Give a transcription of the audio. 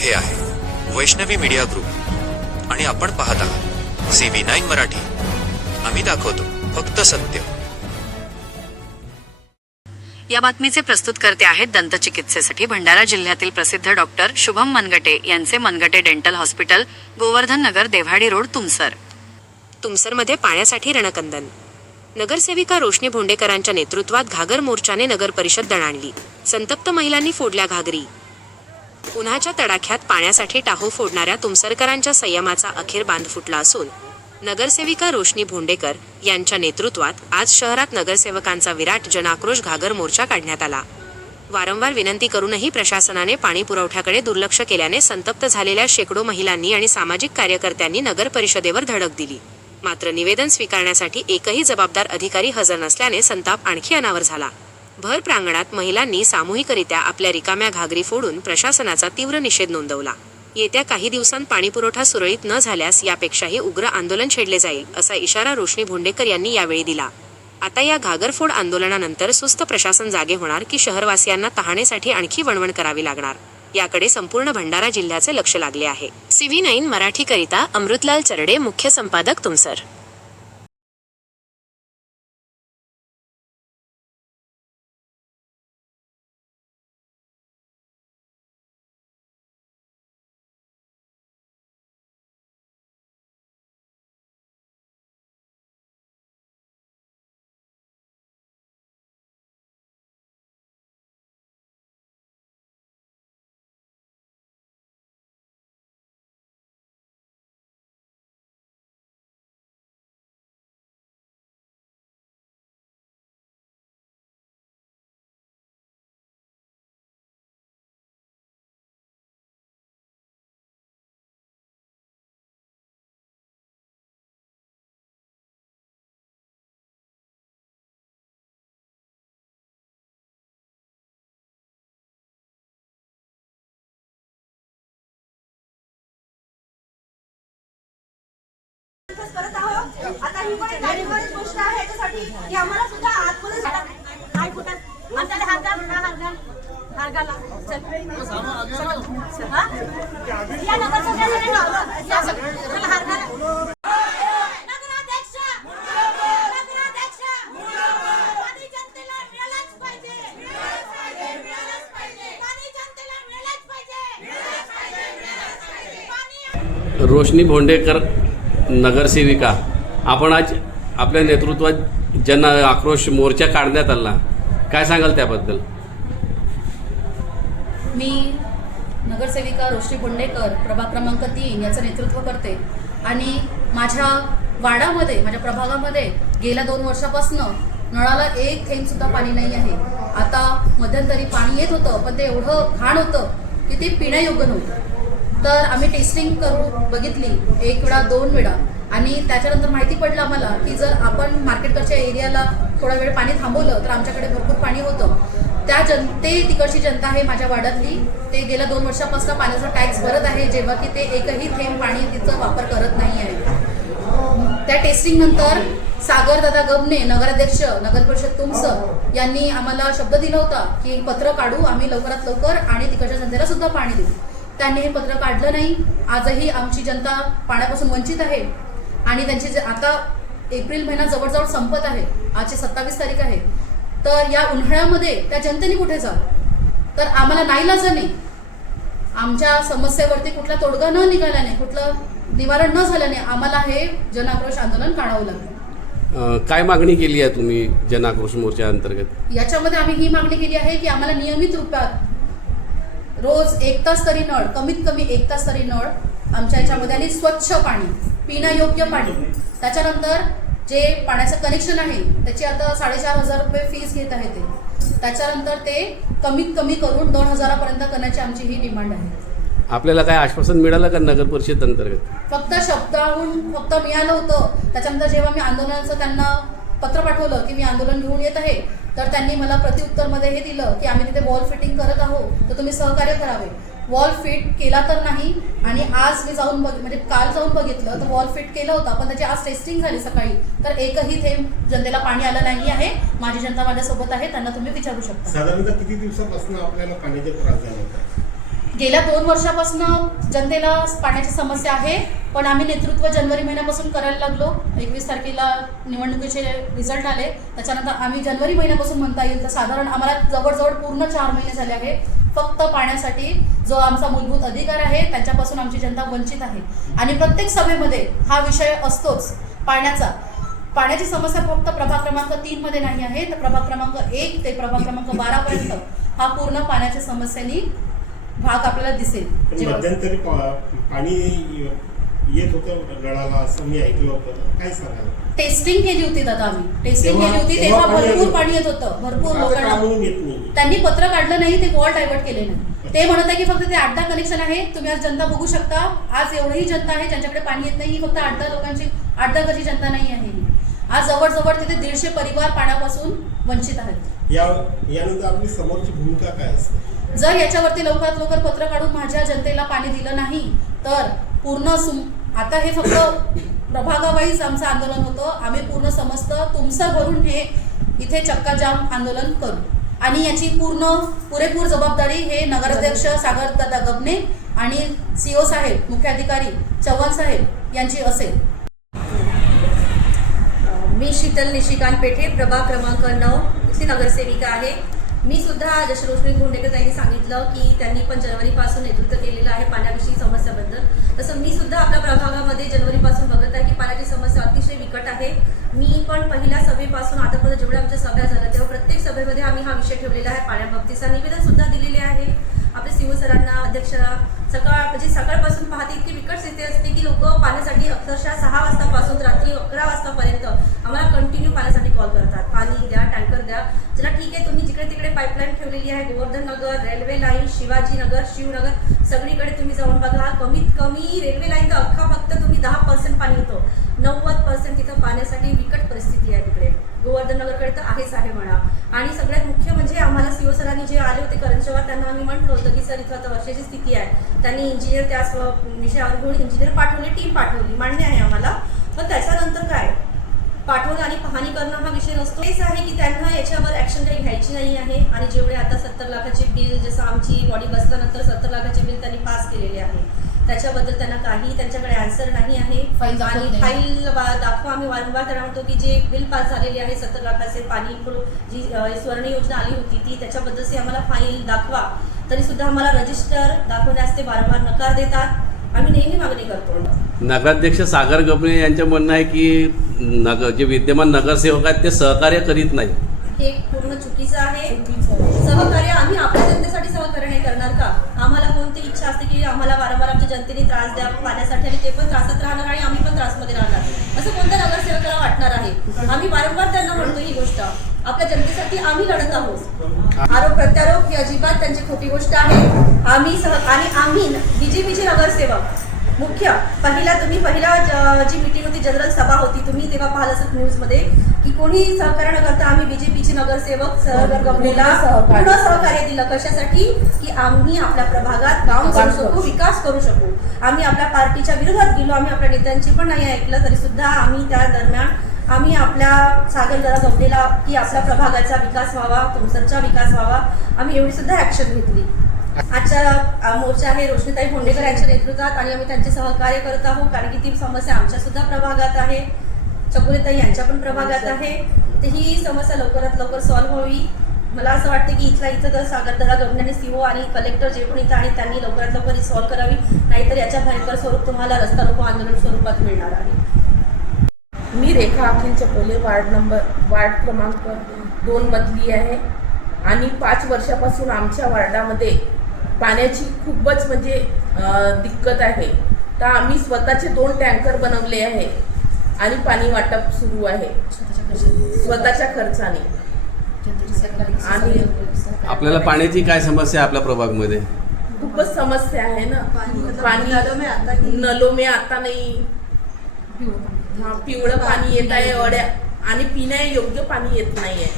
हे आहे Vaishnavi media group आणि आपण पाहत आहात CV9 मराठी. आम्ही दाखवतो फक्त सत्य. या बातमीचे प्रस्तुतकर्ते आहेत दंतचिकित्सेसाठी भंडारा जिल्ह्यातील प्रसिद्ध डॉक्टर शुभम मनगटे यांचे मनगटे डेंटल हॉस्पिटल, गोवर्धन नगर, देव्हाडी रोड, तुमसर. तुमसरमध्ये पाण्यासाठी रणकंदन. नगरसेविका रोशनी भोंडेकरांच्या नेतृत्वात घागर मोर्चाने नगर परिषद दणाणली. संतप्त महिलांनी फोडल्या घागरी. उन्हाच्या तडाख्यात पाण्यासाठी टाहो फोडणाऱ्या तुमसरकरांच्या संयमाचा अखेर बांध फुटला असून नगरसेविका रोशनी भोंडेकर यांच्या नेतृत्वात आज शहरात नगरसेवकांचा विराट जनाक्रोश घागर मोर्चा काढण्यात आला. वारंवार विनंती करूनही प्रशासनाने पाणी पुरवठ्याकडे दुर्लक्ष केल्याने संतप्त झालेल्या शेकडो महिलांनी आणि सामाजिक कार्यकर्त्यांनी नगर परिषदेवर धडक दिली. मात्र निवेदन स्वीकारण्यासाठी एकही जबाबदार अधिकारी हजर नसल्याने संताप आणखी अनावर झाला. भर प्रांगणात महिलांनी सामूहिकरित्या आपल्या रिकाम्या घागरी फोडून प्रशासनाचा तीव्र निषेध नोंदवला. येत्या काही दिवसांत पाणीपुरवठा सुरळीत न झाल्यास यापेक्षाही उग्र आंदोलन छेडले जाईल असा इशारा रोशनी भोंडेकर यांनी यावेळी दिला. आता या घागरफोड आंदोलनानंतर सुस्त प्रशासन जागे होणार की शहरवासियांना तहानेसाठी आणखी वणवण करावी लागणार, याकडे संपूर्ण भंडारा जिल्ह्याचे लक्ष लागले आहे. CV9 मराठीकरिता अमृतलाल चरडे, मुख्य संपादक, तुमसर. करत आहोत. आता ही पण जाणीवच गोष्ट आहे याच्यासाठी की आम्हाला सुद्धा आतमध्ये काय फुटत आमच्याला हारगाला चल हा या नगरसेवकाने लावलं या चला हारगाला नगराध्यक्ष पाणी जनतेला मिळालंच पाहिजे पाणी जनतेला मिळालंच पाहिजे. रोशनी भोंडेकर नगरसेविका, आपण आज आपल्या नेतृत्वात जन आक्रोश मोर्चा काढण्यात आला, काय सांगाल त्याबद्दल? मी नगरसेविका रोशनी भोंडेकर, प्रभाग क्रमांक 3 याचं नेतृत्व करते आणि माझ्या वाडामध्ये, माझ्या प्रभागामध्ये गेल्या 2 वर्षापासून नळाला एक थेंब सुद्धा पाणी नाही आहे. आता मध्यंतरी पाणी येत होतं पण ते एवढं घाण होतं की ते पिण्यायोग्य नव्हतं. तर आम्ही टेस्टिंग करून बघितली 1 वेळा 2 वेळा आणि त्याच्यानंतर माहिती पडलं आम्हाला की जर आपण मार्केटकडच्या एरियाला थोडा वेळ पाणी थांबवलं तर आमच्याकडे भरपूर पाणी होतं. ते तिकडची जनता आहे माझ्या वाड्यातली, ते गेल्या 2 वर्षापासून पाण्याचा टॅक्स भरत आहे, जेव्हा की ते एकही थेंब पाणी तिचा वापर करत नाही आहे. त्या टेस्टिंग नंतर सागरदादा गबने, नगराध्यक्ष नगर परिषद तुमसर, यांनी आम्हाला शब्द दिला होता की पत्र काढू आम्ही लवकरात लवकर आणि तिकडच्या जनतेला सुद्धा पाणी देऊ. त्यांनी हे पत्र काढलं नाही. आजही आमची जनता पाण्यापासून वंचित आहे आणि त्यांची आता एप्रिल महिना जवळजवळ संपत आहे, आजची 27 तारीख आहे. तर या उन्हाळ्यामध्ये त्या जनतेने कुठे जा, तर आम्हाला नाईलाजाने आमच्या समस्येवरती कुठला तोडगा न निघाल्याने, कुठलं निवारण न झाल्याने आम्हाला हे जनाक्रोश आंदोलन काढावं लागलं. काय मागणी केली आहे तुम्ही जनाक्रोश मोर्चा अंतर्गत? याच्यामध्ये आम्ही ही मागणी केली आहे की आम्हाला नियमित रूपात रोज 1 तास तरी नळ, कमीत कमी 1 तास तरी नळ आमच्या याच्यामध्ये आणि स्वच्छ पाणी, पिण्यायोग्य पाणी. त्याच्यानंतर जे पाण्याचं कनेक्शन आहे त्याची आता 4,500 रुपये फीस घेत आहे ते. त्याच्यानंतर ते कमीत कमी करून 2,000 पर्यंत करण्याची आमची ही डिमांड आहे. आपल्याला काय आश्वासन मिळालं का नगर परिषद अंतर्गत? फक्त शब्दाहून फक्त मिळालं होतं. त्याच्यानंतर जेव्हा मी आंदोलनाचं त्यांना पत्र पाठवलं की मी आंदोलन घेऊन येत आहे, तर त्यांनी मला प्रत्युत्तरमध्ये हे दिलं की आम्ही तिथे वॉल फिटिंग करत आहोत, तर तुम्ही सहकार्य करावे. वॉल फिट केला तर नाही आणि आज मी जाऊन म्हणजे काल जाऊन बघितलं तर वॉल फिट केलं होतं, पण त्याची आज टेस्टिंग झाली सकाळी, तर एकही थेंब जनतेला पाणी आलं नाही आहे. माझी जनता माझ्यासोबत आहे, त्यांना तुम्ही विचारू शकता. साधारणतः किती दिवसापासून आपल्याला पाण्याचा त्रास झाला होता? गेल्या 2 वर्षापासून जनतेला पाण्याची समस्या आहे, पण आम्ही नेतृत्व जानेवारी महिन्यापासून करायला लागलो. 21 तारखेला निवडणुकीचे रिझल्ट आले, त्याच्यानंतर आम्ही जानेवारी महिन्यापासून म्हणता येईल तर साधारण आम्हाला जवळजवळ पूर्ण 4 महिने झाले आहे फक्त पाण्यासाठी जो आमचा मूलभूत अधिकार आहे त्याच्यापासून आमची जनता वंचित आहे. आणि प्रत्येक सभेमध्ये हा विषय असतोच पाण्याचा. पाण्याची समस्या फक्त प्रभाग क्रमांक 3 मध्ये नाही आहे, तर प्रभाग क्रमांक 1 ते प्रभाग क्रमांक 12 पर्यंत हा पूर्ण पाण्याच्या समस्येनी भाग आपल्याला दिसेल. मध्यंतरी पाणी येत होतं नळाला असं मी ऐकलं होतं, काय सांगाल? टेस्टिंग केली होती दादा, आम्ही टेस्टिंग केली होती तेव्हा भरपूर पाणी येत होतं, भरपूर लोकांना. येत नाही, त्यांनी पत्र काढलं नाही, ते वॉल डायव्हर्ट केले नाही. ते म्हणत आहे की फक्त ते 8-10 कनेक्शन आहे. तुम्ही आज जनता बघू शकता, आज एवढीही जनता आहे ज्यांच्याकडे पाणी येत नाही. ही फक्त 8-10 लोकांची 8-10 घरची जनता नाही आहे. आज जवळजवळ तिथे 150 परिवार पाण्यापासून वंचित आहेत. यानंतर आपली समोरची भूमिका काय असते? जर याच्यावरती लवकरात लवकर पत्र काढून माझ्या जनतेला पाणी दिलं नाही तर पूर्ण आता हे फक्त प्रभागावाईज आमचं आंदोलन होतं. आम्ही पूर्ण समस्त तुमचं भरून हे इथे चक्काजाम आंदोलन करू आणि याची पुरेपूर जबाबदारी हे नगराध्यक्ष सागर दादा गबने आणि CO साहेब, मुख्याधिकारी चव्हाण साहेब यांची असेल. मी शीतल निशिकांत पेठे, प्रभाग क्रमांक 9 इथली नगरसेविका आहे. मी सुद्धा जसं रोशनी भोंडेकर यांनी सांगितलं की त्यांनी पण जानेवारीपासून नेतृत्व केलेलं आहे पाण्याविषयी समस्याबद्दल, तसं मी सुद्धा आपल्या प्रभागामध्ये जानेवारीपासून बघत आहे की पाण्याची समस्या अतिशय बिकट आहे. मी पण पहिल्या सभेपासून आतापर्यंत जेवढ्या आमच्या सभा झाल्या तेव्हा प्रत्येक सभेमध्ये आम्ही हा विषय ठेवलेला आहे. पाण्याबाबतीचा निवेदन सुद्धा दिलेले आहे आपल्या CO सरांना, अध्यक्षांना. सकाळपासून पाहते इतकी बिकट स्थिती असते की लोक पाण्यासाठी अक्षरशः 6 वाजतापासून रात्री 11 वाजतापर्यंत आम्हाला कंटिन्यू पाण्यासाठी कॉल करतात. पाणी द्या, टँकर द्या. चला ठीक आहे, तुम्ही जिकडे तिकडे पाईपलाईन ठेवलेली आहे, गोवर्धन नगर, रेल्वे लाईन, शिवाजीनगर, शिवनगर, सगळीकडे तुम्ही जाऊन बघा. कमीत कमी रेल्वे लाईन तर अख्खा फक्त तुम्ही 10% पाणी येतं, 90% तिथं पाण्यासाठी बिकट परिस्थिती आहे तिकडे. गोवर्धन नगरकडे तर आहेच आहे म्हणा. आणि सगळ्यात मुख्य म्हणजे आम्हाला CO सरांनी जे आले होते करंजवर, त्यांना आम्ही म्हटलं होतं की सर इथं आता वर्षाची स्थिती आहे. त्यांनी इंजिनियर त्याच विषयावर घेऊन इंजिनियर पाठवले, टीम पाठवली, मान्य आहे आम्हाला. पण त्याच्यानंतर काय पाठवलं आणि पाहणी करणं हा विषय नसतो. हेच आहे की त्यांना याच्यावर ॲक्शन काही घ्यायची नाही आहे. आणि जेवढे आता 70 लाखाचे बिल, जसं आमची बॉडी बसल्यानंतर 70 लाखाचे बिल त्यांनी पास केलेले आहे, त्याच्याबद्दल त्यांना काही त्यांच्याकडे आन्सर नाही आहे. आणि फाईल दाखवा. आम्ही वारंवार त्यांना म्हणतो की जे बिल पास झालेले आहे 70 लाखाचे पाणी जी स्वर्ण योजना आली होती ती, त्याच्याबद्दलची आम्हाला फाईल दाखवा. तरी सुद्धा आम्हाला रजिस्टर दाखवण्यास ते वारंवार नकार देतात. आम्ही नेहमी मागणी करतो. नगराध्यक्ष सागर गबने यांचं म्हणणं आहे की जे विद्यमान नगरसेवक आहेत ते सहकार्य करीत नाही. हे पूर्ण चुकीचं आहे. सहकार्य आम्ही आपल्या जनतेसाठी सहकार्य नाही करणार का? आम्हाला कोणती इच्छा असते की आम्हाला वारंवार आमच्या जनतेने त्रास द्या पाण्यासाठी आणि ते पण त्रासात राहणार आणि आम्ही पण त्रासमध्ये राहणार, असं कोणत्या नगरसेवकाला वाटणार आहे? आम्ही वारंवार त्यांना म्हणतो ही गोष्ट, आपल्या जनतेसाठी आम्ही लढत आहोत. आरोप प्रत्यारोप ही अजिबात त्यांची खोटी गोष्ट आहे. आम्ही BJPचे नगरसेवक मुख्य पहिला जी मीटिंग होती, जनरल सभा होती, तुम्ही तेव्हा पाहिलं असेल न्यूजमध्ये की कोणी सहकार्य न करता आम्ही BJPचे नगरसेवक सागर गबनेला पूर्ण सहकार्य दिलं. कशासाठी? की आम्ही आपल्या प्रभागात काम करू शकू, विकास करू शकू. आम्ही आपल्या पार्टीच्या विरोधात गेलो, आम्ही आपल्या नेत्यांची पण नाही ऐकलं, तरी सुद्धा आम्ही त्या दरम्यान आम्ही आपल्या सागर दादा गबनेला की आपल्या प्रभागाचा विकास व्हावा, तुमसरचा विकास व्हावा, आम्ही एवढी सुद्धा ॲक्शन घेतली. आजचा मोर्चा आहे रोशनीताई भोंडेकर यांच्या नेतृत्वात आणि आम्ही त्यांचे सहकार्य करत आहोत. कारण की ती समस्या आमच्या सुद्धा प्रभागात आहे, चकुलेताई यांच्या पण प्रभागात आहे. तर ही समस्या लवकरात लवकर सॉल्व्ह व्हावी. मला असं वाटतं की इथं तर सागरदादा गबने आणि CO आणि कलेक्टर जे पण इथं आहेत त्यांनी लवकरात लवकर ही सॉल्व्ह करावी, नाहीतर याच्या भयंकर स्वरूप तुम्हाला रस्ता रोको आंदोलन स्वरूपात मिळणार आहे. मी रेखा अखिल चपोले, वार्ड क्रमांक 2 मधली आहे आणि 5 वर्षापासून आमच्या वार्डामध्ये पाण्याची खूपच म्हणजे दिक्कत आहे. तर आम्ही स्वतःचे 2 टँकर बनवले आहे आणि पाणी वाटप सुरू आहे स्वतःच्या खर्चाने. आणि आपल्याला पाण्याची काय समस्या आहे आपल्या प्रभागमध्ये? खूपच समस्या आहे ना. पाणी नलो में आता नाही, पिवळं पाणी येत आहे, अड्या आणि पिण्या योग्य पाणी येत नाही आहे.